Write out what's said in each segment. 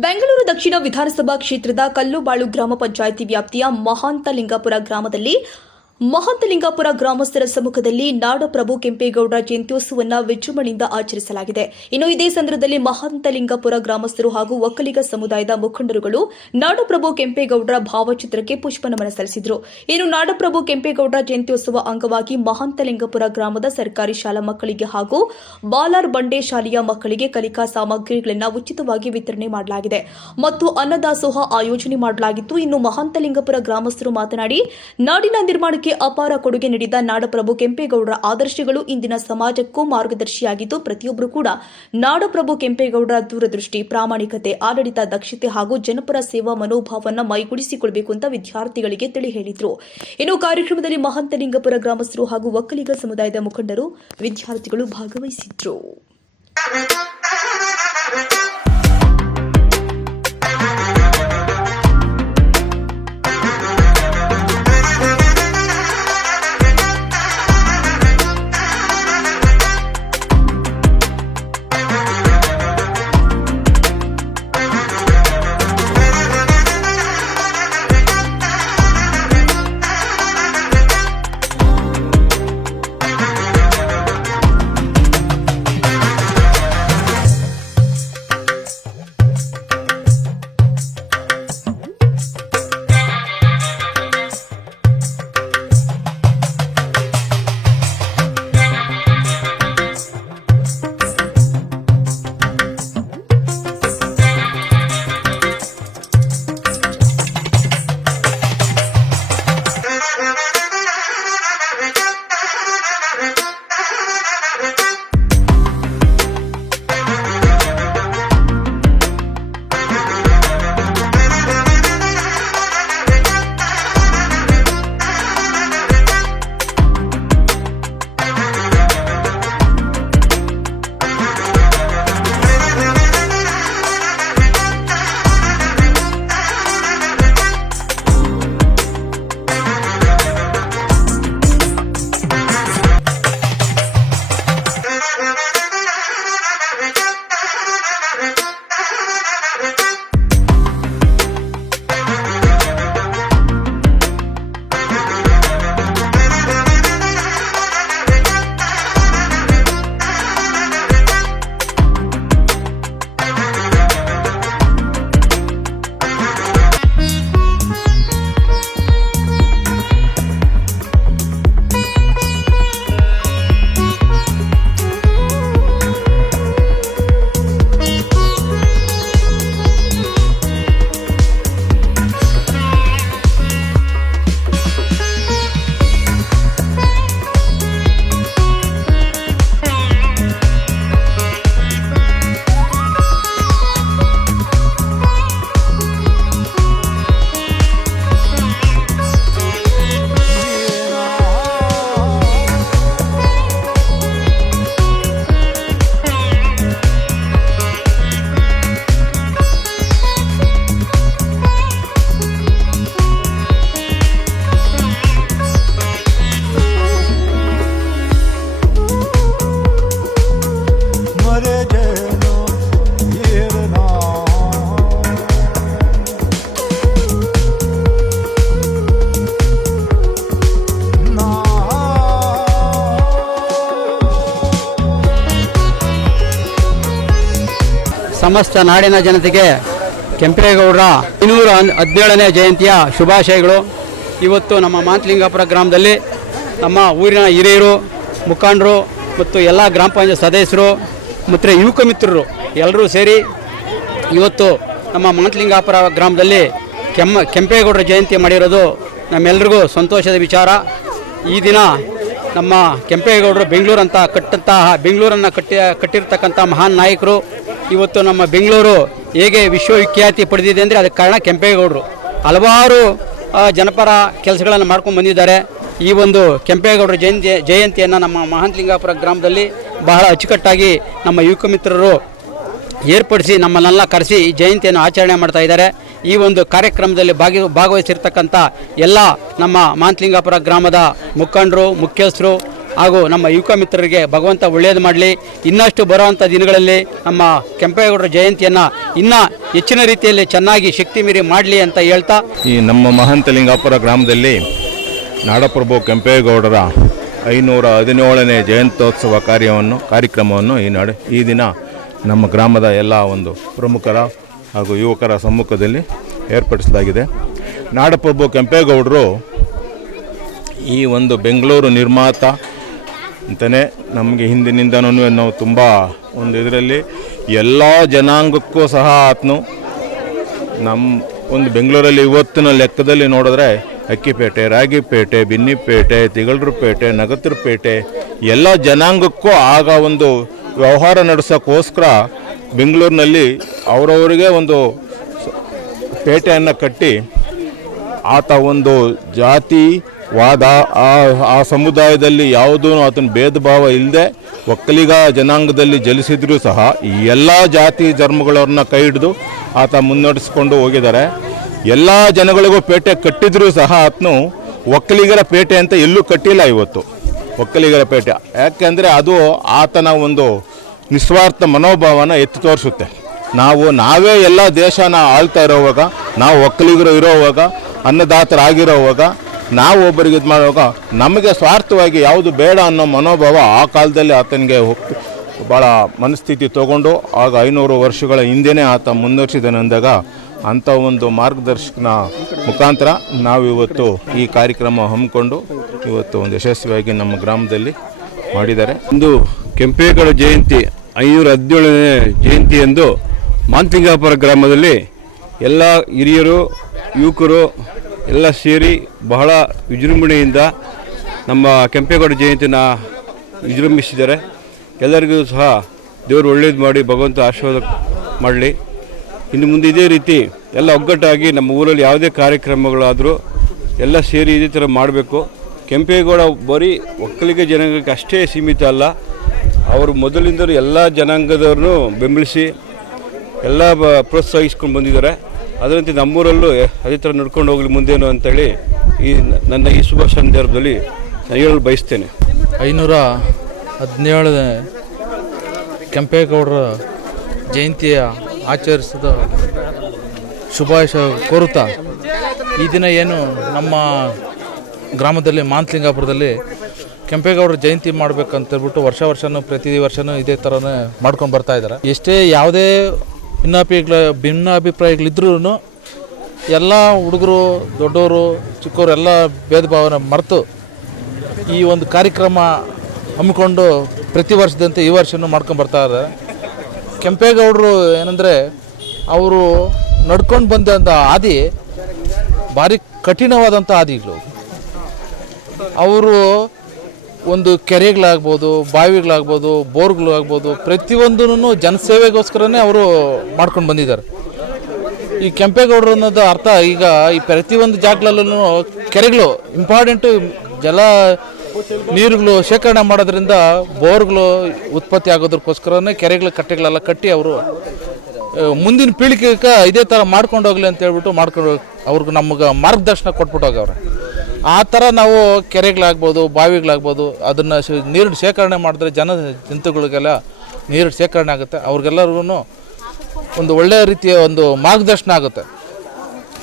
ಬೆಂಗಳೂರು ದಕ್ಷಿಣ ವಿಧಾನಸಭಾ ಕ್ಷೇತ್ರದ ಕಲ್ಲುಬಾಳು ಗ್ರಾಮ ಪಂಚಾಯಿತಿ ವ್ಯಾಪ್ತಿಯ ಮಹಾಂತಲಿಂಗಪುರ ಗ್ರಾಮದಲ್ಲಿ ಮಹಾಂತಲಿಂಗಪುರ ಗ್ರಾಮಸ್ಥರ ಸಮ್ಮುಖದಲ್ಲಿ ನಾಡಪ್ರಭು ಕೆಂಪೇಗೌಡರ ಜಯಂತ್ಯೋತ್ಸವವನ್ನು ವಿಜೃಂಭಣೆಯಿಂದ ಆಚರಿಸಲಾಗಿದೆ. ಇನ್ನು ಇದೇ ಸಂದರ್ಭದಲ್ಲಿ ಮಹಾಂತಲಿಂಗಪುರ ಗ್ರಾಮಸ್ಥರು ಹಾಗೂ ಒಕ್ಕಲಿಗ ಸಮುದಾಯದ ಮುಖಂಡರುಗಳು ನಾಡಪ್ರಭು ಕೆಂಪೇಗೌಡರ ಭಾವಚಿತ್ರಕ್ಕೆ ಪುಷ್ಪನಮನ ಸಲ್ಲಿಸಿದರು. ಇನ್ನು ನಾಡಪ್ರಭು ಕೆಂಪೇಗೌಡರ ಜಯಂತ್ಯೋತ್ಸವ ಅಂಗವಾಗಿ ಮಹಾಂತಲಿಂಗಪುರ ಗ್ರಾಮದ ಸರ್ಕಾರಿ ಶಾಲಾ ಮಕ್ಕಳಿಗೆ ಹಾಗೂ ಬಾಲಾರ್ ಬಂಡೆ ಶಾಲೆಯ ಮಕ್ಕಳಿಗೆ ಕಲಿಕಾ ಸಾಮಗ್ರಿಗಳನ್ನು ಉಚಿತವಾಗಿ ವಿತರಣೆ ಮಾಡಲಾಗಿದೆ ಮತ್ತು ಅನ್ನದಾಸೋಹ ಆಯೋಜನೆ ಮಾಡಲಾಗಿತ್ತು. ಇನ್ನು ಮಹಾಂತಲಿಂಗಪುರ ಗ್ರಾಮಸ್ಥರು ಮಾತನಾಡಿ, ನಾಡಿನ ನಿರ್ಮಾಣಕ್ಕೆ ಅಪಾರ ಕೊಡುಗೆ ನೀಡಿದ ನಾಡಪ್ರಭು ಕೆಂಪೇಗೌಡರ ಆದರ್ಶಗಳು ಇಂದಿನ ಸಮಾಜಕ್ಕೂ ಮಾರ್ಗದರ್ಶಿಯಾಗಿದ್ದು, ಪ್ರತಿಯೊಬ್ಬರು ಕೂಡ ನಾಡಪ್ರಭು ಕೆಂಪೇಗೌಡರ ದೂರದೃಷ್ಟಿ, ಪ್ರಾಮಾಣಿಕತೆ, ಆಡಳಿತ ದಕ್ಷತೆ ಹಾಗೂ ಜನಪರ ಸೇವಾ ಮನೋಭಾವವನ್ನು ಮೈಗೂಡಿಸಿಕೊಳ್ಳಬೇಕು ಅಂತ ವಿದ್ಯಾರ್ಥಿಗಳಿಗೆ ತಿಳಿ ಹೇಳಿದರು. ಇನ್ನು ಕಾರ್ಯಕ್ರಮದಲ್ಲಿ ಮಹಾಂತಲಿಂಗಪುರ ಗ್ರಾಮಸ್ಥರು ಹಾಗೂ ಒಕ್ಕಲಿಗ ಸಮುದಾಯದ ಮುಖಂಡರು, ವಿದ್ಯಾರ್ಥಿಗಳು ಭಾಗವಹಿಸಿದ್ರು. ಸಮಸ್ತ ನಾಡಿನ ಜನತೆಗೆ ಕೆಂಪೇಗೌಡರ 517ನೇ ಜಯಂತಿಯ ಶುಭಾಶಯಗಳು. ಇವತ್ತು ನಮ್ಮ ಮಹಾಂತಲಿಂಗಪುರ ಗ್ರಾಮದಲ್ಲಿ ನಮ್ಮ ಊರಿನ ಹಿರಿಯರು, ಮುಖಂಡರು ಮತ್ತು ಎಲ್ಲ ಗ್ರಾಮ ಪಂಚಾಯತ್ ಸದಸ್ಯರು ಮತ್ತು ಯುವಕ ಮಿತ್ರರು ಎಲ್ಲರೂ ಸೇರಿ ಇವತ್ತು ನಮ್ಮ ಮಹಾಂತಲಿಂಗಪುರ ಗ್ರಾಮದಲ್ಲಿ ಕೆಂಪೇಗೌಡರ ಜಯಂತಿ ಮಾಡಿರೋದು ನಮ್ಮೆಲ್ಲರಿಗೂ ಸಂತೋಷದ ವಿಚಾರ. ಈ ದಿನ ನಮ್ಮ ಕೆಂಪೇಗೌಡರು ಬೆಂಗಳೂರನ್ನು ಕಟ್ಟಿರ್ತಕ್ಕಂಥ ಮಹಾನ್ ನಾಯಕರು. ಇವತ್ತು ನಮ್ಮ ಬೆಂಗಳೂರು ಹೇಗೆ ವಿಶ್ವವಿಖ್ಯಾತಿ ಪಡೆದಿದೆ ಅಂದರೆ ಅದಕ್ಕೆ ಕಾರಣ ಕೆಂಪೇಗೌಡರು. ಹಲವಾರು ಜನಪರ ಕೆಲಸಗಳನ್ನು ಮಾಡ್ಕೊಂಡು ಬಂದಿದ್ದಾರೆ. ಈ ಒಂದು ಕೆಂಪೇಗೌಡರ ಜಯಂತಿಯನ್ನು ನಮ್ಮ ಮಹಾಂತಲಿಂಗಪುರ ಗ್ರಾಮದಲ್ಲಿ ಬಹಳ ಅಚ್ಚುಕಟ್ಟಾಗಿ ನಮ್ಮ ಯುವಕ ಮಿತ್ರರು ಏರ್ಪಡಿಸಿ ನಮ್ಮನ್ನೆಲ್ಲ ಕರೆಸಿ ಈ ಜಯಂತಿಯನ್ನು ಆಚರಣೆ ಮಾಡ್ತಾ ಇದ್ದಾರೆ. ಈ ಒಂದು ಕಾರ್ಯಕ್ರಮದಲ್ಲಿ ಭಾಗವಹಿಸಿರ್ತಕ್ಕಂಥ ಎಲ್ಲ ನಮ್ಮ ಮಹಾಂತಲಿಂಗಪುರ ಗ್ರಾಮದ ಮುಖಂಡರು, ಮುಖ್ಯಸ್ಥರು ಹಾಗೂ ನಮ್ಮ ಯುವಕ ಮಿತ್ರರಿಗೆ ಭಗವಂತ ಒಳ್ಳೆಯದು ಮಾಡಲಿ. ಇನ್ನಷ್ಟು ಬರುವಂಥ ದಿನಗಳಲ್ಲಿ ನಮ್ಮ ಕೆಂಪೇಗೌಡರ ಜಯಂತಿಯನ್ನು ಇನ್ನೂ ಹೆಚ್ಚಿನ ರೀತಿಯಲ್ಲಿ ಚೆನ್ನಾಗಿ ಶಕ್ತಿ ಮೀರಿ ಮಾಡಲಿ ಅಂತ ಹೇಳ್ತಾ, ಈ ನಮ್ಮ ಮಹಂತಲಿಂಗಾಪುರ ಗ್ರಾಮದಲ್ಲಿ ನಾಡಪ್ರಭು ಕೆಂಪೇಗೌಡರ 517ನೇ ಜಯಂತ್ಯೋತ್ಸವ ಕಾರ್ಯಕ್ರಮವನ್ನು ಈ ದಿನ ನಮ್ಮ ಗ್ರಾಮದ ಎಲ್ಲ ಒಂದು ಪ್ರಮುಖರ ಹಾಗೂ ಯುವಕರ ಸಮ್ಮುಖದಲ್ಲಿ ಏರ್ಪಡಿಸಲಾಗಿದೆ. ನಾಡಪ್ರಭು ಕೆಂಪೇಗೌಡರು ಈ ಒಂದು ಬೆಂಗಳೂರು ನಿರ್ಮಾತ ಅಂತಲೇ ನಮಗೆ ಹಿಂದಿನಿಂದನೂ ನಾವು ತುಂಬ ಒಂದು ಇದರಲ್ಲಿ ಎಲ್ಲ ಜನಾಂಗಕ್ಕೂ ಸಹ ಆತನು ನಮ್ಮ ಒಂದು ಬೆಂಗಳೂರಲ್ಲಿ ಇವತ್ತಿನ ಲೆಕ್ಕದಲ್ಲಿ ನೋಡಿದ್ರೆ ಅಕ್ಕಿಪೇಟೆ, ರಾಗಿಪೇಟೆ, ಬಿನ್ನಿಪೇಟೆ, ತಿಗಳರಪೇಟೆ, ನಗತ್ರಪೇಟೆ ಎಲ್ಲ ಜನಾಂಗಕ್ಕೂ ಆಗ ಒಂದು ವ್ಯವಹಾರ ನಡೆಸೋಕ್ಕೋಸ್ಕರ ಬೆಂಗಳೂರಿನಲ್ಲಿ ಅವರವರಿಗೆ ಒಂದು ಪೇಟೆಯನ್ನು ಕಟ್ಟಿ ಆತ ಒಂದು ಜಾತಿವಾದ ಆ ಸಮುದಾಯದಲ್ಲಿ ಯಾವುದೂ ಆತನ ಭೇದ ಭಾವ ಇಲ್ಲದೆ ಒಕ್ಕಲಿಗ ಜನಾಂಗದಲ್ಲಿ ಜಲಿಸಿದ್ರೂ ಸಹ ಎಲ್ಲ ಜಾತಿ ಧರ್ಮಗಳವ್ರನ್ನ ಕೈ ಹಿಡಿದು ಆತ ಮುನ್ನಡೆಸ್ಕೊಂಡು ಹೋಗಿದ್ದಾರೆ. ಎಲ್ಲ ಜನಗಳಿಗೂ ಪೇಟೆ ಕಟ್ಟಿದ್ರೂ ಸಹ ಆತನು ಒಕ್ಕಲಿಗರ ಪೇಟೆ ಅಂತ ಎಲ್ಲೂ ಕಟ್ಟಿಲ್ಲ ಇವತ್ತು. ಒಕ್ಕಲಿಗರ ಪೇಟೆ ಯಾಕೆಂದರೆ ಅದು ಆತನ ಒಂದು ನಿಸ್ವಾರ್ಥ ಮನೋಭಾವನ ಎತ್ತಿ ತೋರಿಸುತ್ತೆ. ನಾವೇ ಎಲ್ಲ ದೇಶನ ಆಳ್ತಾ ಇರೋವಾಗ, ನಾವು ಒಕ್ಕಲಿಗರು ಇರೋವಾಗ, ಅನ್ನದಾತರಾಗಿರೋವಾಗ, ನಾವು ಒಬ್ಬರಿಗೆ ಇದು ಮಾಡುವಾಗ ನಮಗೆ ಸ್ವಾರ್ಥವಾಗಿ ಯಾವುದು ಬೇಡ ಅನ್ನೋ ಮನೋಭಾವ ಆ ಕಾಲದಲ್ಲಿ ಆತನಿಗೆ ಭಾಳ ಮನಸ್ಥಿತಿ ತಗೊಂಡು ಆಗ 500 ವರ್ಷಗಳ ಹಿಂದೆಯೇ ಆತ ಮುನ್ನಡೆಸಿದನೆಂದಾಗ ಅಂಥ ಒಂದು ಮಾರ್ಗದರ್ಶಕನ ಮುಖಾಂತರ ನಾವಿವತ್ತು ಈ ಕಾರ್ಯಕ್ರಮ ಹಮ್ಮಿಕೊಂಡು ಇವತ್ತು ಒಂದು ಯಶಸ್ವಿಯಾಗಿ ನಮ್ಮ ಗ್ರಾಮದಲ್ಲಿ ಮಾಡಿದ್ದಾರೆ. ಇಂದು ಕೆಂಪೇಗೌಡ ಜಯಂತಿ 517ನೇ ಜಯಂತಿ ಎಂದು ಮಾಂತಲಿಂಗಾಪುರ ಗ್ರಾಮದಲ್ಲಿ ಎಲ್ಲ ಹಿರಿಯರು ಯುವಕರು ಎಲ್ಲ ಸೇರಿ ಬಹಳ ವಿಜೃಂಭಣೆಯಿಂದ ನಮ್ಮ ಕೆಂಪೇಗೌಡ ಜಯಂತಿನ ವಿಜೃಂಭಿಸಿದ್ದಾರೆ. ಎಲ್ಲರಿಗೂ ಸಹ ದೇವರು ಒಳ್ಳೇದು ಮಾಡಿ ಭಗವಂತ ಆಶೀರ್ವಾದ ಮಾಡಲಿ. ಇನ್ನು ಮುಂದೆ ಇದೇ ರೀತಿ ಎಲ್ಲ ಒಗ್ಗಟ್ಟಾಗಿ ನಮ್ಮ ಊರಲ್ಲಿ ಯಾವುದೇ ಕಾರ್ಯಕ್ರಮಗಳಾದರೂ ಎಲ್ಲ ಸೇರಿ ಇದೇ ಥರ ಮಾಡಬೇಕು. ಕೆಂಪೇಗೌಡ ಬರೀ ಒಕ್ಕಲಿಗ ಜನಾಂಗಕ್ಕೆ ಅಷ್ಟೇ ಸೀಮಿತ ಅಲ್ಲ, ಅವರು ಮೊದಲಿಂದಲೂ ಎಲ್ಲ ಜನಾಂಗದವ್ರನ್ನೂ ಬೆಂಬಲಿಸಿ ಎಲ್ಲ ಪ್ರೋತ್ಸಾಹಿಸ್ಕೊಂಡು ಬಂದಿದ್ದಾರೆ. ಅದರಂತೆ ನಮ್ಮೂರಲ್ಲೂ ಅದೇ ಥರ ನಡ್ಕೊಂಡು ಹೋಗಲಿ ಮುಂದೇನು ಅಂತೇಳಿ ನನ್ನ ಈ ಶುಭ ಸಂದರ್ಭದಲ್ಲಿ ನಾನು ಹೇಳಲು ಬಯಸ್ತೇನೆ. 517ನೇ ಕೆಂಪೇಗೌಡರ ಜಯಂತಿಯ ಆಚರಿಸಿದ ಶುಭಾಶಯ ಕೋರುತ್ತಾ, ಈ ದಿನ ಏನು ನಮ್ಮ ಗ್ರಾಮದಲ್ಲಿ ಮಾಂತಲಿಂಗಾಪುರದಲ್ಲಿ ಕೆಂಪೇಗೌಡರ ಜಯಂತಿ ಮಾಡಬೇಕಂತೇಳ್ಬಿಟ್ಟು ಪ್ರತಿ ವರ್ಷವೂ ಇದೇ ಥರನೇ ಮಾಡ್ಕೊಂಡು ಬರ್ತಾ ಇದ್ದಾರೆ. ಎಷ್ಟೇ ಯಾವುದೇ ಭಿನ್ನಾಭಿಪ್ರಾಯಗಳಿದ್ರೂ ಎಲ್ಲ ಹುಡುಗರು ದೊಡ್ಡವರು ಚಿಕ್ಕವರು ಎಲ್ಲ ಭೇದ ಭಾವನ ಮರೆತು ಈ ಒಂದು ಕಾರ್ಯಕ್ರಮ ಹಮ್ಮಿಕೊಂಡು ಪ್ರತಿ ವರ್ಷದಂತೆ ಈ ವರ್ಷವೂ ಮಾಡ್ಕೊಂಡು ಬರ್ತಾ ಇದ್ದಾರೆ. ಕೆಂಪೇಗೌಡರು ಏನಂದರೆ ಅವರು ನಡ್ಕೊಂಡು ಬಂದಂಥ ಹಾದಿ ಭಾರಿ ಕಠಿಣವಾದಂಥ ಹಾದಿಗಳು. ಅವರು ಒಂದು ಕೆರೆಗಳಾಗ್ಬೋದು, ಬಾವಿಗಳಾಗ್ಬೋದು, ಬೋರ್ಗಳಾಗ್ಬೋದು, ಪ್ರತಿಯೊಂದೂ ಜನಸೇವೆಗೋಸ್ಕರನೇ ಅವರು ಮಾಡ್ಕೊಂಡು ಬಂದಿದ್ದಾರೆ. ಈ ಕೆಂಪೇಗೌಡರು ಅನ್ನೋದು ಅರ್ಥ ಈಗ ಈ ಪ್ರತಿಯೊಂದು ಜಾಗಗಳಲ್ಲೂ ಕೆರೆಗಳು ಇಂಪಾರ್ಟೆಂಟು, ನೀರುಗಳು ಶೇಖರಣೆ ಮಾಡೋದ್ರಿಂದ ಬೋರ್ಗಳು ಉತ್ಪತ್ತಿ ಆಗೋದಕ್ಕೋಸ್ಕರನೇ ಕೆರೆಗಳು ಕಟ್ಟೆಗಳೆಲ್ಲ ಕಟ್ಟಿ ಅವರು ಮುಂದಿನ ಪೀಳಿಗೆಗೆ ಇದೇ ಥರ ಮಾಡ್ಕೊಂಡು ಹೋಗ್ಲಿ ಅಂತ ಹೇಳ್ಬಿಟ್ಟು ಅವ್ರಿಗೆ ನಮಗೆ ಮಾರ್ಗದರ್ಶನ ಕೊಟ್ಬಿಟ್ಟು ಹೋಗವ್ರೆ. ಆ ಥರ ನಾವು ಕೆರೆಗಳಾಗ್ಬೋದು, ಬಾವಿಗಳಾಗ್ಬೋದು, ಅದನ್ನು ನೀರು ಶೇಖರಣೆ ಮಾಡಿದ್ರೆ ಜಂತುಗಳಿಗೆಲ್ಲ ನೀರು ಶೇಖರಣೆ ಆಗುತ್ತೆ. ಅವ್ರಿಗೆಲ್ಲರಿಗೂ ಒಂದು ಒಳ್ಳೆಯ ರೀತಿಯ ಒಂದು ಮಾರ್ಗದರ್ಶನ ಆಗುತ್ತೆ.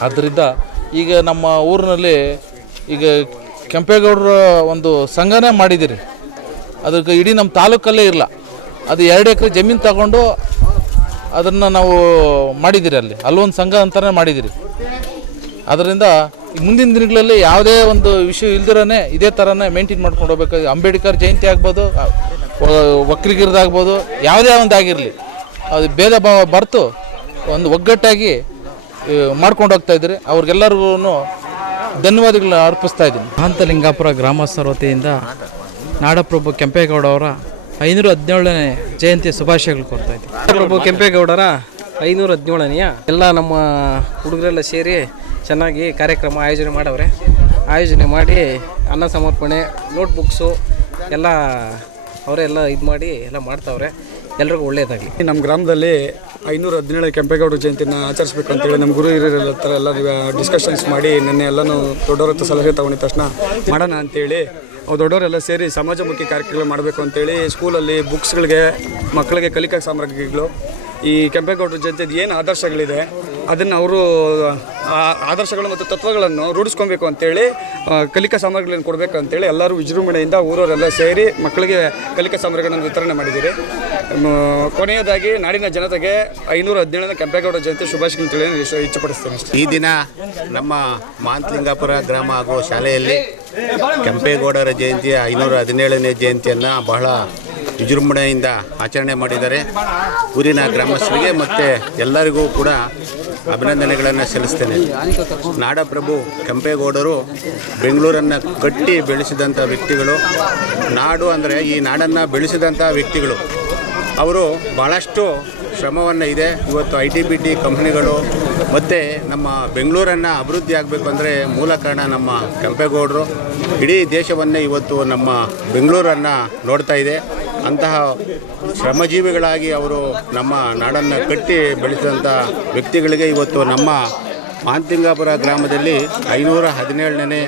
ಆದ್ದರಿಂದ ಈಗ ನಮ್ಮ ಊರಿನಲ್ಲಿ ಈಗ ಕೆಂಪೇಗೌಡರ ಒಂದು ಸಂಘನೇ ಮಾಡಿದ್ದೀರಿ. ಅದಕ್ಕೆ ಇಡೀ ನಮ್ಮ ತಾಲೂಕಲ್ಲೇ ಇರಲ್ಲ, ಅದು 2 ಎಕರೆ ಜಮೀನು ತಗೊಂಡು ಅದನ್ನು ನಾವು ಮಾಡಿದ್ದೀರಿ. ಅಲ್ಲೊಂದು ಸಂಘ ಅಂತಲೇ ಮಾಡಿದ್ದೀರಿ. ಅದರಿಂದ ಮುಂದಿನ ದಿನಗಳಲ್ಲಿ ಯಾವುದೇ ಒಂದು ವಿಷಯ ಇಲ್ದಿರೇ ಇದೇ ಥರನೇ ಮೇಂಟೈನ್ ಮಾಡ್ಕೊಂಡು ಹೋಗ್ಬೇಕು. ಅಂಬೇಡ್ಕರ್ ಜಯಂತಿ ಆಗ್ಬೋದು, ಒಕ್ಕಲಿಗರದಾಗ್ಬೋದು, ಯಾವುದೇ ಒಂದು ಆಗಿರಲಿ, ಅದು ಭೇದ ಭಾವ ಬರ್ತು ಒಂದು ಒಗ್ಗಟ್ಟಾಗಿ ಮಾಡ್ಕೊಂಡು ಹೋಗ್ತಾ ಇದ್ದೀರಿ. ಅವ್ರಿಗೆಲ್ಲರಿಗೂ ಧನ್ಯವಾದಗಳನ್ನ ಅರ್ಪಿಸ್ತಾ ಇದ್ದೀನಿ. ಮಹಂತಲಿಂಗಾಪುರ ಗ್ರಾಮಸ್ಥರ ವತಿಯಿಂದ ನಾಡಪ್ರಭು ಕೆಂಪೇಗೌಡ ಅವರ 517ನೇ ಜಯಂತಿ ಶುಭಾಶಯಗಳು ಕೊಡ್ತಾ ಇದ್ದೀವಿ. ನಾಡಪ್ರಭು ಕೆಂಪೇಗೌಡರ 517ನೆಯ ಎಲ್ಲ ನಮ್ಮ ಹುಡುಗರೆಲ್ಲ ಸೇರಿ ಚೆನ್ನಾಗಿ ಕಾರ್ಯಕ್ರಮ ಆಯೋಜನೆ ಮಾಡಿ ಅನ್ನ ಸಮರ್ಪಣೆ, ನೋಟ್ಬುಕ್ಸು ಎಲ್ಲ ಅವರೆಲ್ಲ ಇದು ಮಾಡಿ ಎಲ್ಲ ಮಾಡ್ತಾವ್ರೆ. ಎಲ್ರಿಗೂ ಒಳ್ಳೆಯದಾಗಲಿ. ನಮ್ಮ ಗ್ರಾಮದಲ್ಲಿ 517 ಕೆಂಪೇಗೌಡ ಜಯಂತಿನ ಆಚರಿಸಬೇಕು ಅಂತೇಳಿ ನಮ್ಮ ಗುರು ಹಿರಿಯರ ಹತ್ರ ಎಲ್ಲ ಡಿಸ್ಕಷನ್ಸ್ ಮಾಡಿ ನೆನ್ನೆ ಎಲ್ಲನೂ ದೊಡ್ಡವ್ರ ಹತ್ರ ಸಲಹೆ ತೊಗೊಂಡಿದ್ದ ತಕ್ಷಣ ಮಾಡೋಣ ಅಂತೇಳಿ ದೊಡ್ಡವರೆಲ್ಲ ಸೇರಿ ಸಮಾಜಮುಖಿ ಕಾರ್ಯಕ್ರಮ ಮಾಡಬೇಕು ಅಂತೇಳಿ ಸ್ಕೂಲಲ್ಲಿ ಬುಕ್ಸ್ಗಳಿಗೆ ಮಕ್ಕಳಿಗೆ ಕಲಿಕಾ ಸಾಮಗ್ರಿಗಳು ಈ ಕೆಂಪೇಗೌಡರ ಜಯಂತಿದು ಏನು ಆದರ್ಶಗಳಿದೆ ಅದನ್ನು ಅವರು ಆದರ್ಶಗಳು ಮತ್ತು ತತ್ವಗಳನ್ನು ರೂಢಿಸ್ಕೊಬೇಕು ಅಂತೇಳಿ ಕಲಿಕಾ ಸಾಮಗ್ರಿಗಳನ್ನು ಕೊಡಬೇಕು ಅಂತೇಳಿ ಎಲ್ಲರೂ ವಿಜೃಂಭಣೆಯಿಂದ ಊರವರೆಲ್ಲ ಸೇರಿ ಮಕ್ಕಳಿಗೆ ಕಲಿಕಾ ಸಾಮಗ್ರಿಗಳನ್ನು ವಿತರಣೆ ಮಾಡಿದ್ದೀರಿ. ಕೊನೆಯದಾಗಿ ನಾಡಿನ ಜನತೆಗೆ 517ನೇ ಕೆಂಪೇಗೌಡರ ಜಯಂತಿ ಶುಭಾಶಯ ತಿಳಿ ಇಚ್ಛೆಪಡಿಸ್ತೇನೆ ಅಷ್ಟೇ. ಈ ದಿನ ನಮ್ಮ ಮಹಾಂತಲಿಂಗಾಪುರ ಗ್ರಾಮ ಹಾಗೂ ಶಾಲೆಯಲ್ಲಿ ಕೆಂಪೇಗೌಡರ ಜಯಂತಿಯ 517ನೇ ಜಯಂತಿಯನ್ನು ಬಹಳ ವಿಜೃಂಭಣೆಯಿಂದ ಆಚರಣೆ ಮಾಡಿದ್ದಾರೆ. ಊರಿನ ಗ್ರಾಮಸ್ಥರಿಗೆ ಮತ್ತು ಎಲ್ಲರಿಗೂ ಕೂಡ ಅಭಿನಂದನೆಗಳನ್ನು ಸಲ್ಲಿಸ್ತೇನೆ. ನಾಡಪ್ರಭು ಕೆಂಪೇಗೌಡರು ಬೆಂಗಳೂರನ್ನು ಕಟ್ಟಿ ಬೆಳೆಸಿದಂಥ ವ್ಯಕ್ತಿಗಳು. ನಾಡು ಅಂದರೆ ಈ ನಾಡನ್ನು ಬೆಳೆಸಿದಂಥ ವ್ಯಕ್ತಿಗಳು. ಅವರು ಭಾಳಷ್ಟು ಶ್ರಮವನ್ನು ಇದೆ. ಇವತ್ತು ITBT ಕಂಪ್ನಿಗಳು ಮತ್ತು ನಮ್ಮ ಬೆಂಗಳೂರನ್ನು ಅಭಿವೃದ್ಧಿ ಆಗಬೇಕು ಅಂದರೆ ಮೂಲ ಕಾರಣ ನಮ್ಮ ಕೆಂಪೇಗೌಡರು. ಇಡೀ ದೇಶವನ್ನೇ ಇವತ್ತು ನಮ್ಮ ಬೆಂಗಳೂರನ್ನು ನೋಡ್ತಾ ಇದೆ. ಅಂತಹ ಶ್ರಮಜೀವಿಗಳಾಗಿ ಅವರು ನಮ್ಮ ನಾಡನ್ನು ಕಟ್ಟಿ ಬೆಳೆಸಿದಂಥ ವ್ಯಕ್ತಿಗಳಿಗೆ ಇವತ್ತು ನಮ್ಮ ಮಹಾಂತಲಿಂಗಾಪುರ ಗ್ರಾಮದಲ್ಲಿ 517ನೇ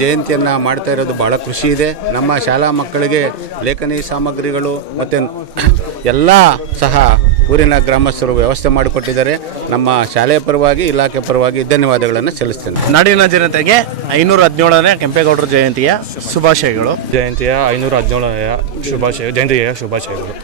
ಜಯಂತಿಯನ್ನು ಮಾಡ್ತಾ ಇರೋದು ಭಾಳ ಖುಷಿ ಇದೆ. ನಮ್ಮ ಶಾಲಾ ಮಕ್ಕಳಿಗೆ ಲೇಖನಿ ಸಾಮಗ್ರಿಗಳು ಮತ್ತು ಎಲ್ಲ ಸಹ ಊರಿನ ಗ್ರಾಮಸ್ಥರು ವ್ಯವಸ್ಥೆ ಮಾಡಿಕೊಟ್ಟಿದ್ದಾರೆ. ನಮ್ಮ ಶಾಲೆಯ ಪರವಾಗಿ ಇಲಾಖೆ ಪರವಾಗಿ ಧನ್ಯವಾದಗಳನ್ನು ಸಲ್ಲಿಸ್ತೇನೆ. ನಾಡಿನ ಜನತೆಗೆ 517ನೇ ಕೆಂಪೇಗೌಡರ ಜಯಂತಿಯ ಶುಭಾಶಯಗಳು. ಜಯಂತಿಯ 517ನೇ ಜಯಂತಿಯ ಶುಭಾಶಯಗಳು.